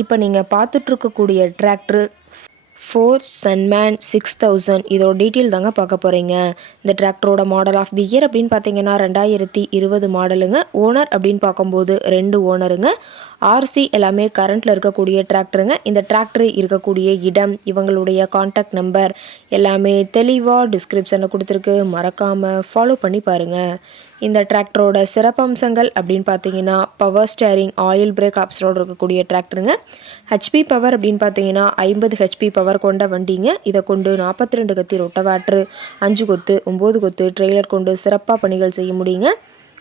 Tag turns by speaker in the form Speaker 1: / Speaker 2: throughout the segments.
Speaker 1: இப்போ நீங்கள் பார்த்துட்ருக்கக்கூடிய டிராக்டர் ஃபோர் சன்மேன் சிக்ஸ் தௌசண்ட் இதோட டீட்டெயில் தாங்க பார்க்க போகிறீங்க இந்த டிராக்டரோட மாடல் ஆஃப் தி இயர் அப்படின்னு பார்த்தீங்கன்னா ரெண்டாயிரத்தி இருபது மாடலுங்க ஓனர் அப்படின்னு பார்க்கும்போது ரெண்டு ஓனருங்க ஆர்சி எல்லாமே கரண்ட்டில் இருக்கக்கூடிய டிராக்டருங்க இந்த டிராக்டர் இருக்கக்கூடிய இடம் இவங்களுடைய காண்டாக்ட் நம்பர் எல்லாமே தெளிவாக டிஸ்கிரிப்ஷனில் கொடுத்துருக்கு. மறக்காமல் ஃபாலோ பண்ணி பாருங்கள் இந்த டிராக்டரோட சிறப்பம்சங்கள் அப்படின்னு பார்த்தீங்கன்னா பவர் ஸ்டேரிங் ஆயில் பிரேக் ஆப்ஷனோடு இருக்கக்கூடிய டிராக்டருங்க. ஹெச்பி பவர் அப்படின்னு பார்த்தீங்கன்னா ஐம்பது ஹெச்பி பவர் கொண்ட வண்டிங்க. இதை கொண்டு நாற்பத்தி ரெண்டு கத்தி ரொட்டவாட்ரு அஞ்சு கொத்து ஒம்பது கொத்து ட்ரெய்லர் கொண்டு சிறப்பாக பணிகள் செய்ய முடியுங்க.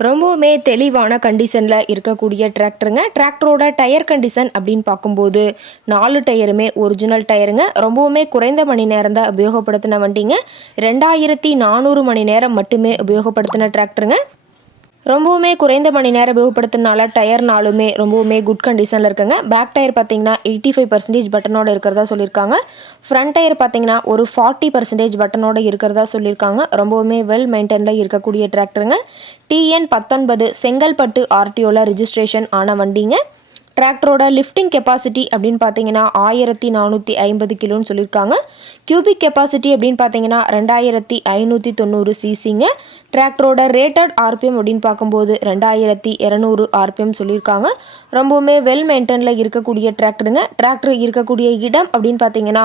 Speaker 1: ரொம்பவுமே தெளிவான கண்டிஷனில் இருக்கக்கூடிய டிராக்டருங்க டிராக்டரோட டயர் கண்டிஷன் அப்படின்னு பார்க்கும்போது நாலு டயருமே ஒரிஜினல் டயருங்க ரொம்பவுமே குறைந்த மணி நேரம் தான் உபயோகப்படுத்தின வண்டிங்க. ரெண்டாயிரத்தி நானூறு மணி நேரம் மட்டுமே உபயோகப்படுத்தின டிராக்டருங்க ரொம்பவுமே குறைந்த மணி நேரம் உபயோகப்படுத்தினால டயர்னாலுமே ரொம்பவுமே குட் கண்டிஷனில் இருக்குங்க. பேக் டயர் பார்த்தீங்கன்னா எயிட்டி ஃபைவ் பர்சன்டேஜ் பட்டனோடு இருக்கிறதா சொல்லியிருக்காங்க. ஃப்ரண்ட் டயர் பார்த்தீங்கன்னா ஒரு ஃபார்ட்டி பர்சன்டேஜ் பட்டனோடு இருக்கிறதா சொல்லியிருக்காங்க. ரொம்பவுமே வெல் மெயின்டைனில் இருக்கக்கூடிய டிராக்டருங்க டிஎன் பத்தொன்பது செங்கல்பட்டு ஆர்டிஓவில் ரிஜிஸ்ட்ரேஷன் ஆன வண்டிங்க. டிராக்டரோட லிஃப்டிங் கெப்பாசிட்டி அப்படின்னு பார்த்தீங்கன்னா ஆயிரத்தி நானூற்றி ஐம்பது கிலோன்னு சொல்லியிருக்காங்க. கியூபிக் கெப்பாசிட்டி அப்படின்னு பார்த்தீங்கன்னா ரெண்டாயிரத்தி ஐநூற்றி தொண்ணூறு சிசிங்க டிராக்டரோட ரேட்டட் ஆர்பிஎம் அப்படின்னு பார்க்கும்போது ரெண்டாயிரத்தி இரநூறு ஆர்பிஎம் சொல்லியிருக்காங்க. ரொம்பவுமே வெல் மெயின்டெனில் இருக்கக்கூடிய டிராக்டருங்க டிராக்டர் இருக்கக்கூடிய இடம் அப்படின்னு பார்த்தீங்கன்னா